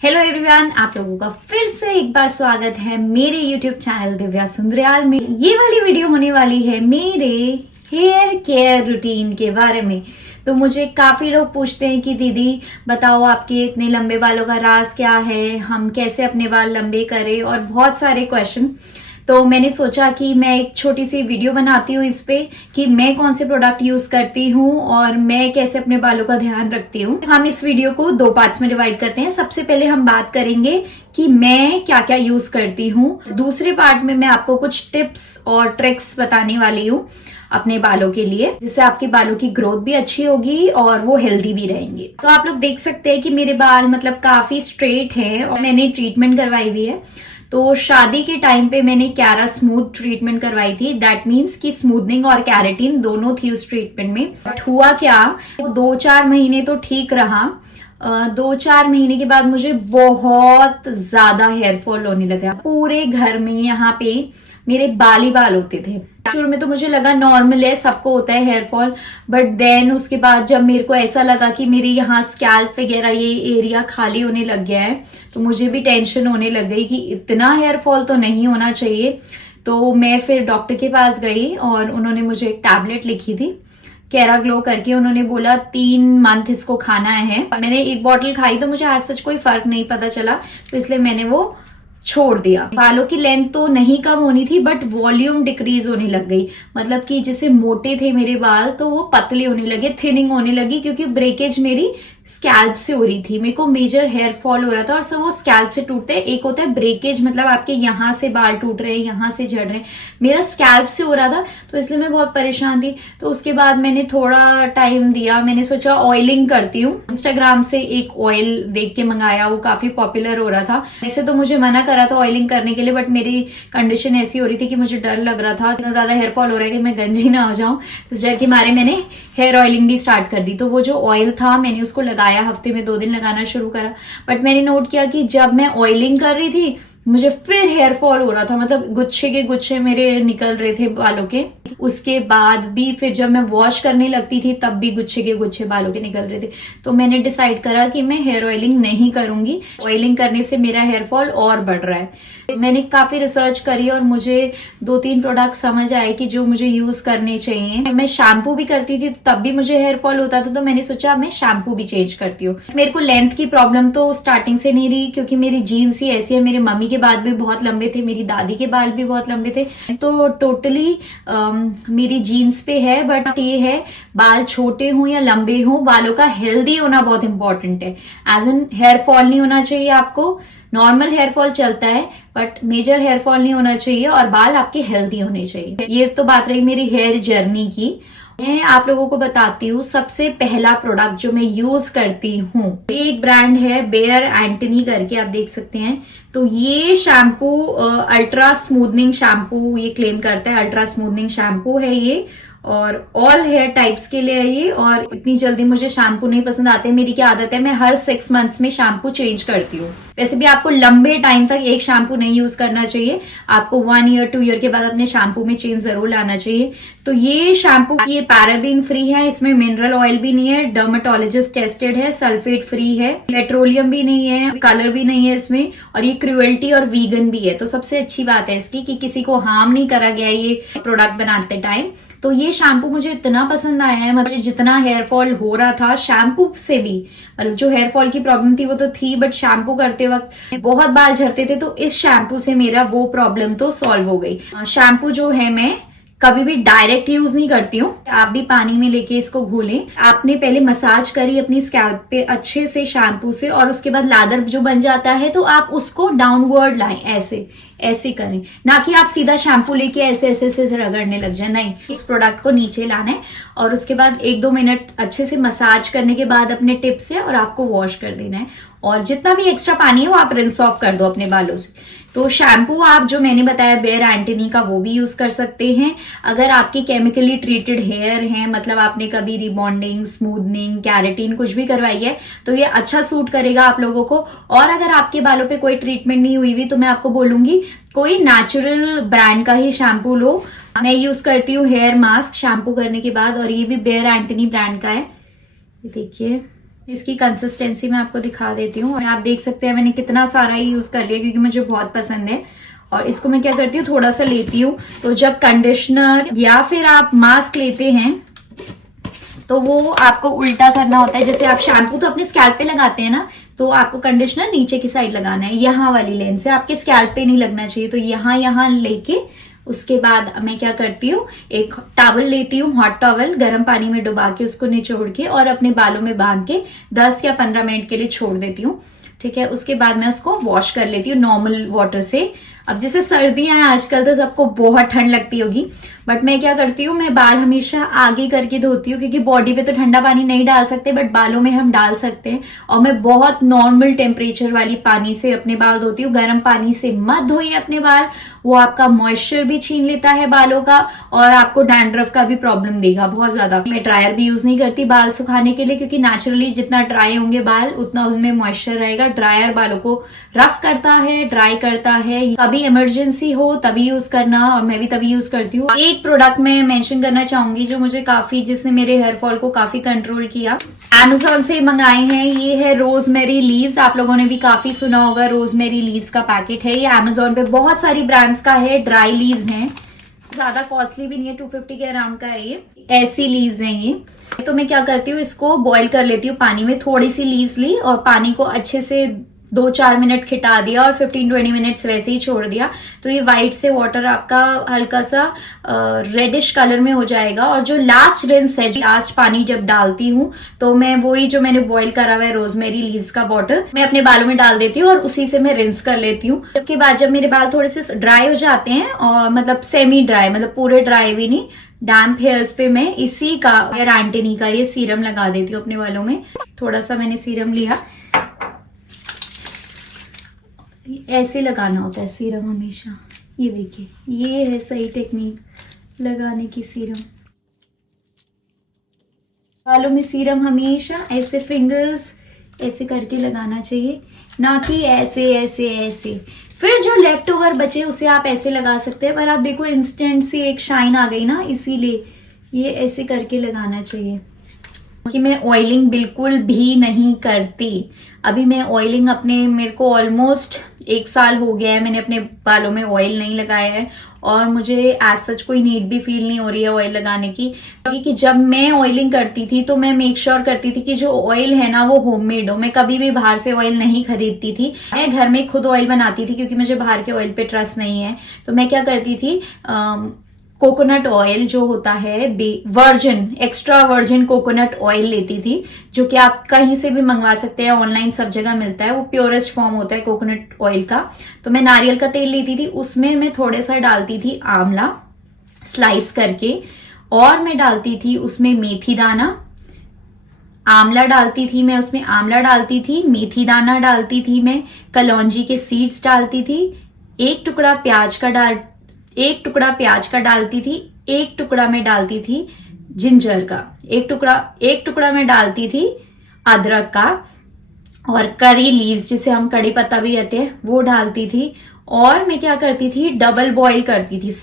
Hello everyone, आप लोगों का फिर से एक बार स्वागत है मेरे यूट्यूब चैनल दिव्या सुंदरयाल में। ये वाली वीडियो होने वाली है मेरे हेयर केयर रूटीन के बारे में। तो मुझे काफी लोग पूछते हैं कि दीदी बताओ आपके इतने लंबे बालों का राज क्या है, हम कैसे अपने बाल लंबे करें, और बहुत सारे क्वेश्चन। तो मैंने सोचा कि मैं एक छोटी सी वीडियो बनाती हूँ इस पे कि मैं कौन से प्रोडक्ट यूज करती हूँ और मैं कैसे अपने बालों का ध्यान रखती हूँ। हम इस वीडियो को 2 पार्ट्स में डिवाइड करते हैं। सबसे पहले हम बात करेंगे कि मैं क्या क्या यूज करती हूँ। दूसरे पार्ट में मैं आपको कुछ टिप्स और ट्रिक्स बताने वाली हूँ अपने बालों के लिए, जिससे आपके बालों की ग्रोथ भी अच्छी होगी और वो हेल्दी भी रहेंगे। तो आप लोग देख सकते हैं कि मेरे बाल मतलब काफी स्ट्रेट हैं और मैंने ट्रीटमेंट करवाई हुई है। तो शादी के टाइम पे मैंने कैरा स्मूथ ट्रीटमेंट करवाई थी। दैट मीन्स कि स्मूथनिंग और कैरेटिन दोनों थी उस ट्रीटमेंट में। बट हुआ क्या, वो 2-4 महीने तो ठीक रहा। 2-4 महीने के बाद मुझे बहुत ज्यादा हेयर फॉल होने लगा। पूरे घर में यहाँ पे मेरे बाल ही बाल होते थे। शुरू में तो मुझे लगा नॉर्मल है, सबको होता है हेयर फॉल। बट देन उसके बाद जब मेरे को ऐसा लगा कि मेरे यहाँ स्कैल्प वगैरह ये एरिया खाली होने लग गया है, तो मुझे भी टेंशन होने लग गई कि इतना हेयर फॉल तो नहीं होना चाहिए। तो मैं फिर डॉक्टर के पास गई और उन्होंने मुझे एक टैबलेट लिखी थी कैरा ग्लो करके। उन्होंने बोला 3 मंथ इसको खाना है। मैंने एक बॉटल खाई तो मुझे आज सच कोई फर्क नहीं पता चला, तो इसलिए मैंने वो छोड़ दिया। बालों की लेंथ तो नहीं कम होनी थी बट वॉल्यूम डिक्रीज होने लग गई। मतलब कि जैसे मोटे थे मेरे बाल तो वो पतले होने लगे, थिनिंग होने लगी, क्योंकि ब्रेकेज मेरी स्कैल्प से हो रही थी। मेरे को मेजर हेयर फॉल हो रहा था और सब वो स्कैल्प से टूटते हैं। एक होता है ब्रेकेज, मतलब आपके यहाँ से बाल टूट रहे हैं, यहाँ से झड़ रहे हैं। मेरा स्कैल्प से हो रहा था, तो इसलिए मैं बहुत परेशान थी। तो उसके बाद मैंने थोड़ा टाइम दिया, मैंने सोचा ऑयलिंग करती हूँ। इंस्टाग्राम से एक ऑयल देख के मंगाया, वो काफी पॉपुलर हो रहा था। वैसे तो मुझे मना करा था ऑयलिंग करने के लिए, बट मेरी कंडीशन ऐसी हो रही थी कि मुझे डर लग रहा था, इतना ज्यादा हेयर फॉल हो रहा है कि मैं गंजी ना हो जाऊं। इस डर के मारे मैंने हेयर ऑयलिंग भी स्टार्ट कर दी। तो वो जो ऑयल था मैंने उसको लगाया, हफ्ते में 2 दिन लगाना शुरू करा। बट मैंने नोट किया कि जब मैं ऑयलिंग कर रही थी मुझे फिर हेयर फॉल हो रहा था। मतलब गुच्छे के गुच्छे मेरे निकल रहे थे बालों के। उसके बाद भी फिर जब मैं वॉश करने लगती थी तब भी गुच्छे के गुच्छे बालों के निकल रहे थे। तो मैंने डिसाइड करा कि मैं हेयर ऑयलिंग नहीं करूंगी। ऑयलिंग करने से मेरा हेयर फॉल और बढ़ रहा है। मैंने काफी रिसर्च करी और मुझे 2-3 प्रोडक्ट समझ आए कि जो मुझे यूज करने चाहिए। मैं शैम्पू भी करती थी तब भी मुझे हेयर फॉल होता था, तो मैंने सोचा मैं शैम्पू भी चेंज करती हूँ। मेरे को लेंथ की प्रॉब्लम तो स्टार्टिंग से नहीं रही, क्योंकि मेरी जीन्स ही ऐसी है। मेरे मम्मी के बाल भी बहुत लंबे थे, मेरी दादी के बाल भी बहुत लंबे थे। तो टोटली मेरी जीन्स पे है। बट ये है, बाल छोटे हों या लंबे हों, बालों का हेल्दी होना बहुत इंपॉर्टेंट है। एज एन हेयर फॉल नहीं होना चाहिए आपको। नॉर्मल हेयर फॉल चलता है बट मेजर हेयर फॉल नहीं होना चाहिए, और बाल आपके हेल्दी होने चाहिए। ये तो बात रही मेरी हेयर जर्नी की। मैं आप लोगों को बताती हूँ सबसे पहला प्रोडक्ट जो मैं यूज करती हूँ। ये एक ब्रांड है बेयर एंटनी करके, आप देख सकते हैं। तो ये शैम्पू अल्ट्रा स्मूथनिंग शैम्पू ये क्लेम करता है। अल्ट्रा स्मूथनिंग शैम्पू है ये, और ऑल हेयर टाइप्स के लिए है ये। और इतनी जल्दी मुझे शैम्पू नहीं पसंद आते। मेरी क्या आदत है, मैं हर 6 मंथ्स में शैम्पू चेंज करती हूँ। वैसे भी आपको लंबे टाइम तक एक शैम्पू नहीं यूज करना चाहिए। आपको 1 ईयर 2 ईयर के बाद अपने शैम्पू में चेंज जरूर लाना चाहिए। तो ये शैम्पू ये पैराबेन फ्री है, इसमें मिनरल ऑयल भी नहीं है, डर्मेटोलॉजिस्ट टेस्टेड है, सल्फेट फ्री है, पेट्रोलियम भी नहीं है, कलर भी नहीं है इसमें, और ये क्रुएल्टी और वीगन भी है। तो सबसे अच्छी बात है इसकी कि किसी को हार्म नहीं करा गया ये प्रोडक्ट बनाते टाइम। तो ये शैम्पू मुझे इतना पसंद आया है। मतलब जितना हेयर फॉल हो रहा था शैम्पू से भी, मतलब जो हेयर फॉल की प्रॉब्लम थी वो तो थी, बट शैम्पू करते वक्त बहुत बाल झड़ते थे, तो इस शैम्पू से मेरा वो प्रॉब्लम तो सॉल्व हो गई। शैम्पू जो है मैं कभी भी डायरेक्ट यूज नहीं करती हूँ। आप भी पानी में लेके इसको घोलें। आपने पहले मसाज करी अपनी स्कैल्प पे अच्छे से शैम्पू से, और उसके बाद लादर जो बन जाता है तो आप उसको डाउनवर्ड लाएं, ऐसे ऐसे करें, ना कि आप सीधा शैम्पू लेके ऐसे ऐसे ऐसे रगड़ने लग जाए। नहीं, इस प्रोडक्ट को नीचे लाना है और उसके बाद 1-2 मिनट अच्छे से मसाज करने के बाद अपने टिप से और आपको वॉश कर देना है। और जितना भी एक्स्ट्रा पानी है वो आप रिंस ऑफ कर दो अपने बालों से। तो शैम्पू आप जो मैंने बताया बेयर एंटनी का वो भी यूज कर सकते हैं। अगर आपकी केमिकली ट्रीटेड हेयर है, मतलब आपने कभी रिबॉन्डिंग, स्मूथनिंग, कैरेटिन कुछ भी करवाई है, तो ये अच्छा सूट करेगा आप लोगों को। और अगर आपके बालों पे कोई ट्रीटमेंट नहीं हुई तो मैं आपको बोलूंगी कोई नेचुरल ब्रांड का ही शैम्पू लो। मैं यूज करती हूँ हेयर मास्क शैम्पू करने के बाद, और ये भी बेयर एंटनी ब्रांड का है। ये देखिए, इसकी कंसिस्टेंसी मैं आपको दिखा देती हूँ और आप देख सकते हैं मैंने कितना सारा ही यूज कर लिया क्योंकि मुझे बहुत पसंद है। और इसको मैं क्या करती हूँ, थोड़ा सा लेती हूँ। तो जब कंडीशनर या फिर आप मास्क लेते हैं तो वो आपको उल्टा करना होता है। जैसे आप शैम्पू तो अपने स्कैल्प पे लगाते हैं ना, तो आपको कंडीशनर नीचे की साइड लगाना है, यहाँ वाली लेन से, आपके स्कैल्प पे नहीं लगना चाहिए। तो यहाँ लेके उसके बाद मैं क्या करती हूँ, एक टॉवल लेती हूँ, हॉट टॉवल, गर्म पानी में डुबा के उसको निचोड़ के और अपने बालों में बांध के 10 या 15 मिनट के लिए छोड़ देती हूँ। ठीक है, उसके बाद मैं उसको वॉश कर लेती हूँ नॉर्मल वाटर से। अब जैसे सर्दियां हैं आजकल तो सबको बहुत ठंड लगती होगी, बट मैं क्या करती हूँ, मैं बाल हमेशा आगे करके धोती हूँ क्योंकि बॉडी पे तो ठंडा पानी नहीं डाल सकते बट बालों में हम डाल सकते हैं। और मैं बहुत नॉर्मल टेम्परेचर वाली पानी से अपने बाल धोती हूँ। गर्म पानी से मत धोइए अपने बाल, वो आपका मॉइस्चर भी छीन लेता है बालों का और आपको डैंड्रफ का भी प्रॉब्लम देगा बहुत ज्यादा। मैं ड्रायर भी यूज नहीं करती बाल सुखाने के लिए क्योंकि नेचुरली जितना ड्राई होंगे बाल उतना उनमें मॉइस्चर रहेगा। ड्रायर बालों को रफ करता है, ड्राई करता है। कभी इमरजेंसी हो तभी यूज करना, और मैं भी तभी यूज करती हूँ। एक प्रोडक्ट मैं मेंशन करना चाहूंगी जो मुझे काफी, जिसने मेरे हेयर फॉल को काफी कंट्रोल किया, Amazon से मंगाए हैं। ये है रोजमेरी लीव्स। आप लोगों ने भी काफी सुना होगा, रोजमेरी लीव्स का पैकेट है ये। Amazon पे बहुत सारी ब्रांड्स का है, ड्राई लीव्स हैं, ज्यादा कॉस्टली भी नहीं है, 250 के अराउंड का है ये। ऐसी लीव्स हैं ये। तो मैं क्या करती हूँ, इसको बॉईल कर लेती हूँ पानी में। थोड़ी सी लीव्स ली और पानी को अच्छे से 2-4 मिनट खिटा दिया और 15-20 मिनट्स वैसे ही छोड़ दिया। तो ये व्हाइट से वाटर आपका हल्का सा रेडिश कलर में हो जाएगा। और जो लास्ट रिंस है, लास्ट पानी जब डालती हूँ तो मैं वही जो मैंने बॉईल करा हुआ है रोजमेरी लीव्स का वाटर मैं अपने बालों में डाल देती हूँ और उसी से मैं रिंस कर लेती हूँ। उसके बाद जब मेरे बाल थोड़े से ड्राई हो जाते हैं, और मतलब सेमी ड्राई, मतलब पूरे ड्राई भी नहीं, डैम्प हेयर्स पे मैं इसी का हेयर एंटनी का ये सीरम लगा देती हूँ अपने बालों में। थोड़ा सा मैंने सीरम लिया, ऐसे लगाना होता है सीरम हमेशा। ये देखिए, ये है सही टेक्निक लगाने की सीरम। बालों में सीरम हमेशा ऐसे फिंगर्स ऐसे करके लगाना चाहिए, ना कि ऐसे ऐसे ऐसे। फिर जो लेफ्ट ओवर बचे उसे आप ऐसे लगा सकते हैं, पर आप देखो इंस्टेंट सी एक शाइन आ गई ना, इसीलिए ये ऐसे करके लगाना चाहिए। कि मैं ऑयलिंग बिल्कुल भी नहीं करती। अभी मैं ऑयलिंग अपने, मेरे को ऑलमोस्ट 1 साल हो गया है मैंने अपने बालों में ऑयल नहीं लगाया है और मुझे एज सच कोई नीड भी फील नहीं हो रही है ऑयल लगाने की। क्योंकि जब मैं ऑयलिंग करती थी तो मैं मेक श्योर करती थी कि जो ऑयल है ना वो होममेड हो। मैं कभी भी बाहर से ऑयल नहीं खरीदती थी, मैं घर में खुद ऑयल बनाती थी क्योंकि मुझे बाहर के ऑयल पे ट्रस्ट नहीं है। तो मैं क्या करती थी, कोकोनट ऑयल जो होता है, virgin, extra virgin coconut oil लेती थी, जो कि आप कहीं से भी मंगवा सकते हैं, ऑनलाइन सब जगह मिलता है। वो प्योरेस्ट फॉर्म होता है कोकोनट ऑयल का। तो मैं नारियल का तेल लेती थी, उसमें मैं थोड़ा सा डालती थी आंवला स्लाइस करके, और मैं डालती थी उसमें मेथी दाना। आंवला डालती थी मैं उसमें, आंवला डालती थी, मेथी दाना डालती थी मैं, कलौंजी के सीड्स डालती थी, एक टुकड़ा प्याज का डालती थी, एक टुकड़ा मैं डालती थी जिंजर का, एक टुकड़ा मैं डालती थी अदरक का, और करी लीव्स जिसे हम कड़ी पत्ता भी कहते हैं वो डालती थी। और मैं क्या करती थी, डबल बॉईल करती थी।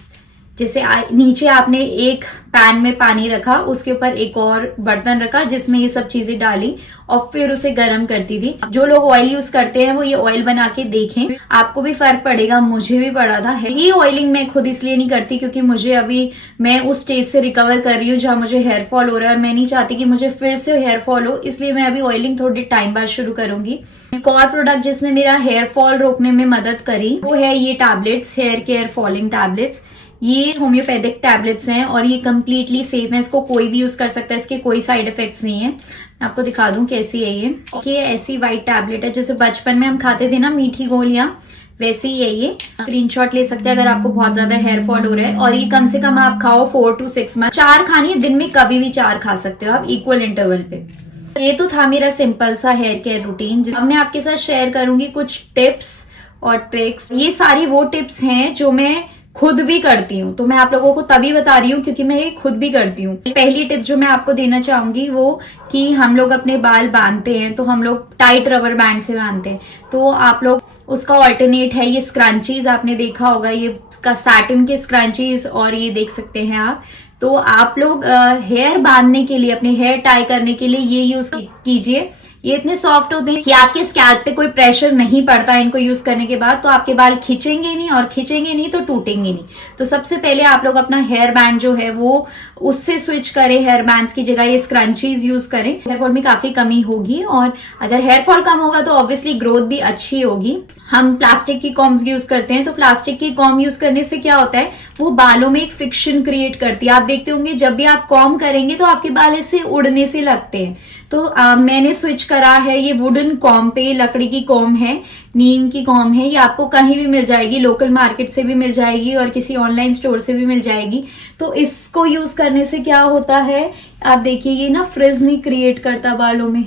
जैसे नीचे आपने एक पैन में पानी रखा, उसके ऊपर एक और बर्तन रखा जिसमें ये सब चीजें डाली और फिर उसे गर्म करती थी। जो लोग ऑयल यूज करते हैं वो ये ऑयल बना के देखें, आपको भी फर्क पड़ेगा। मुझे भी पड़ा था। ये ऑयलिंग मैं खुद इसलिए नहीं करती क्योंकि मुझे अभी, मैं उस स्टेज से रिकवर कर रही हूँ जहां मुझे हेयर फॉल हो रहा है और मैं नहीं चाहती कि मुझे फिर से हेयर फॉल हो, इसलिए मैं अभी ऑयलिंग थोड़ी टाइम बाद शुरू करूंगी। एक और प्रोडक्ट जिसने मेरा हेयर फॉल रोकने में मदद करी वो है ये tablets, hair care falling tablets. ये होम्योपैथिक टैबलेट्स हैं और ये कंप्लीटली सेफ है, इसको कोई भी यूज कर सकता है, इसके कोई साइड इफेक्ट्स नहीं है। मैं आपको दिखा दूं कैसी है ये। ये ऐसी व्हाइट टैबलेट है, जैसे बचपन में हम खाते थे ना मीठी गोलियां, वैसे ही है ये। स्क्रीनशॉट ले सकते हैं अगर आपको बहुत ज्यादा हेयर फॉल हो रहा है। और ये कम से कम आप खाओ 4 to 6 मंथ। 4 खानी है, दिन में कभी भी 4 खा सकते हो आप, इक्वल इंटरवल पे। ये तो था मेरा सिंपल सा हेयर केयर रूटीन। अब मैं आपके साथ शेयर करूंगी कुछ टिप्स और ट्रिक्स। ये सारी वो टिप्स हैं जो मैं खुद भी करती हूँ, तो मैं आप लोगों को तभी बता रही हूँ क्योंकि मैं ये खुद भी करती हूँ। पहली टिप जो मैं आपको देना चाहूंगी वो कि हम लोग अपने बाल बांधते हैं तो हम लोग टाइट रबर बैंड से बांधते हैं। तो आप लोग उसका ऑल्टरनेट है ये स्क्रंचीज, आपने देखा होगा ये इसका सैटिन के स्क्रंचीज, और ये देख सकते हैं आप। तो आप लोग हेयर बांधने के लिए, अपने हेयर टाई करने के लिए ये यूज कीजिए। ये इतने सॉफ्ट होते हैं कि आपके स्कैल्प पे कोई प्रेशर नहीं पड़ता इनको यूज करने के बाद, तो आपके बाल खींचेंगे नहीं, और खींचेंगे नहीं तो टूटेंगे नहीं। तो सबसे पहले आप लोग अपना हेयर बैंड जो है वो उससे स्विच करें, हेयर बैंड्स की जगह ये स्क्रंचीज यूज करें। हेयर फॉल में काफी कमी होगी, और अगर हेयर फॉल कम होगा तो ऑब्वियसली ग्रोथ भी अच्छी होगी। हम प्लास्टिक की कॉम्स यूज करते हैं, तो प्लास्टिक की कॉम यूज करने से क्या होता है, वो बालों में एक फिक्शन क्रिएट करती है। आप देखते होंगे जब भी आप कॉम करेंगे तो आपके बाल ऐसे उड़ने से लगते हैं। तो मैंने स्विच करा है ये वुडन कॉम पे, लकड़ी की कॉम है, नीम की कॉम है, ये आपको कहीं भी मिल जाएगी, लोकल मार्केट से भी मिल जाएगी और किसी ऑनलाइन स्टोर से भी मिल जाएगी। तो इसको यूज करने से क्या होता है, आप देखिए ये ना फ्रिज नहीं क्रिएट करता बालों में,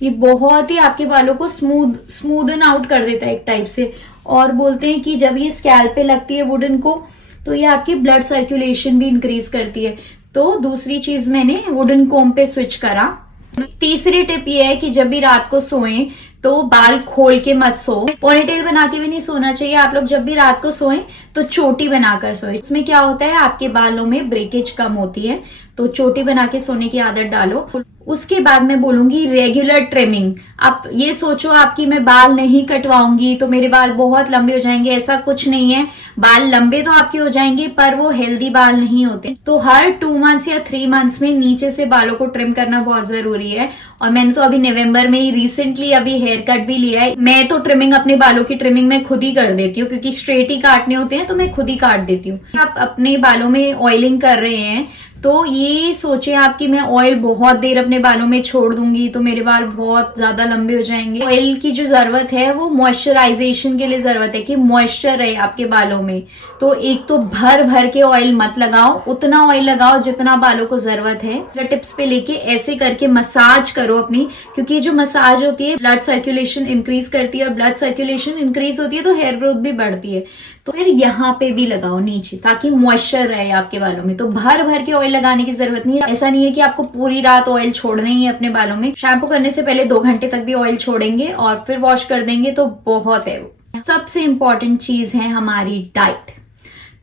ये बहुत ही आपके बालों को स्मूदन आउट कर देता है एक टाइप से। और बोलते हैं कि जब ये स्कैल्प पे लगती है वुडन को, तो ये आपकी ब्लड सर्कुलेशन भी इंक्रीज करती है। तो दूसरी चीज मैंने वुडन कॉम पे स्विच करा। तीसरी टिप ये है कि जब भी रात को सोएं तो बाल खोल के मत सो, पोनीटेल बना के भी नहीं सोना चाहिए। आप लोग जब भी रात को सोएं तो चोटी बनाकर सोएं। इसमें क्या होता है, आपके बालों में ब्रेकेज कम होती है, तो चोटी बना के सोने की आदत डालो। उसके बाद मैं बोलूंगी रेगुलर ट्रिमिंग। आप ये सोचो आपकी मैं बाल नहीं कटवाऊंगी तो मेरे बाल बहुत लंबे हो जाएंगे, ऐसा कुछ नहीं है। बाल लंबे तो आपके हो जाएंगे पर वो हेल्दी बाल नहीं होते। तो हर 2 मंथ्स या 3 मंथ्स में नीचे से बालों को ट्रिम करना बहुत जरूरी है। और मैंने तो अभी नवंबर में ही रिसेंटली अभी हेयर कट भी लिया है। मैं तो ट्रिमिंग, अपने बालों की ट्रिमिंग मैं खुद ही कर देती हूँ, क्योंकि स्ट्रेट ही काटने होते हैं तो मैं खुद ही काट देती हूँ। आप अपने बालों में ऑयलिंग कर रहे हैं तो ये सोचे आप कि मैं ऑयल बहुत देर अपने बालों में छोड़ दूंगी तो मेरे बाल बहुत ज्यादा लंबे हो जाएंगे। ऑयल की जो जरूरत है वो मॉइस्चराइजेशन के लिए जरूरत है, कि मॉइस्चर रहे आपके बालों में। तो एक तो भर भर के ऑयल मत लगाओ, उतना ऑयल लगाओ जितना बालों को जरूरत है। जो टिप्स पे लेके ऐसे करके मसाज करो अपनी, क्योंकि जो मसाज होती है ब्लड सर्कुलेशन इंक्रीज करती है, और ब्लड सर्कुलेशन इंक्रीज होती है तो हेयर ग्रोथ भी बढ़ती है। तो फिर यहाँ पे भी लगाओ नीचे, ताकि मॉइस्चर रहे आपके बालों में। तो भर भर के ऑयल लगाने की जरूरत नहीं है। ऐसा नहीं है कि आपको पूरी रात ऑयल छोड़ना ही है अपने बालों में। शैम्पू करने से पहले 2 घंटे तक भी ऑयल छोड़ेंगे और फिर वॉश कर देंगे तो बहुत है। सबसे इंपॉर्टेंट चीज है हमारी डाइट।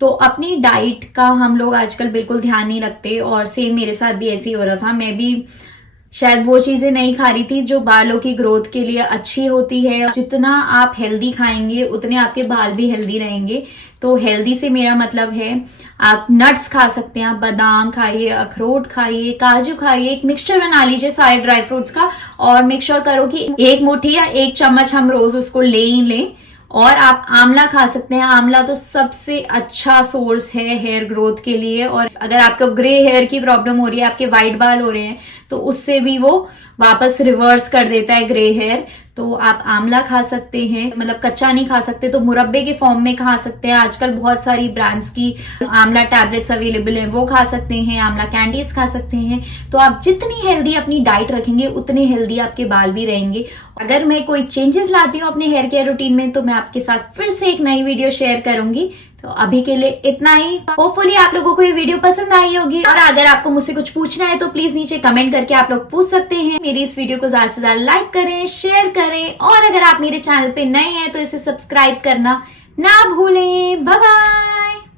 तो अपनी डाइट का हम लोग आजकल बिल्कुल ध्यान नहीं रखते, और सेम मेरे साथ भी ऐसे ही हो रहा था। मैं भी शायद वो चीजें नहीं खा रही थी जो बालों की ग्रोथ के लिए अच्छी होती है। जितना आप हेल्दी खाएंगे उतने आपके बाल भी हेल्दी रहेंगे। तो हेल्दी से मेरा मतलब है आप नट्स खा सकते हैं, आप बादाम खाइए, अखरोट खाइए, काजू खाइए, एक मिक्सचर बना लीजिए सारे ड्राई फ्रूट्स का, और मेक श्योर करो कि 1 मुट्ठी या 1 चम्मच हम रोज उसको ले ही लें। और आप आंवला खा सकते हैं। आंवला तो सबसे अच्छा सोर्स है हेयर ग्रोथ के लिए। और अगर आपको ग्रे हेयर की प्रॉब्लम हो रही है, आपके व्हाइट बाल हो रहे हैं, तो उससे भी वो वापस रिवर्स कर देता है ग्रे हेयर। तो आप आंवला खा सकते हैं, मतलब कच्चा नहीं खा सकते तो मुरब्बे के फॉर्म में खा सकते हैं। आजकल बहुत सारी ब्रांड्स की आंवला टैबलेट्स अवेलेबल हैं, वो खा सकते हैं। आंवला कैंडीज खा सकते हैं। तो आप जितनी हेल्दी अपनी डाइट रखेंगे उतने हेल्दी आपके बाल भी रहेंगे। अगर मैं कोई चेंजेस लाती हूँ अपने हेयर केयर रूटीन में तो मैं आपके साथ फिर से एक नई वीडियो शेयर करूंगी। तो अभी के लिए इतना ही। होपफुली आप लोगों को ये वीडियो पसंद आई होगी, और अगर आपको मुझसे कुछ पूछना है तो प्लीज नीचे कमेंट करके आप लोग पूछ सकते हैं। मेरी इस वीडियो को ज्यादा से ज्यादा लाइक करें, शेयर करें, और अगर आप मेरे चैनल पे नए हैं तो इसे सब्सक्राइब करना ना भूलें। Bye bye.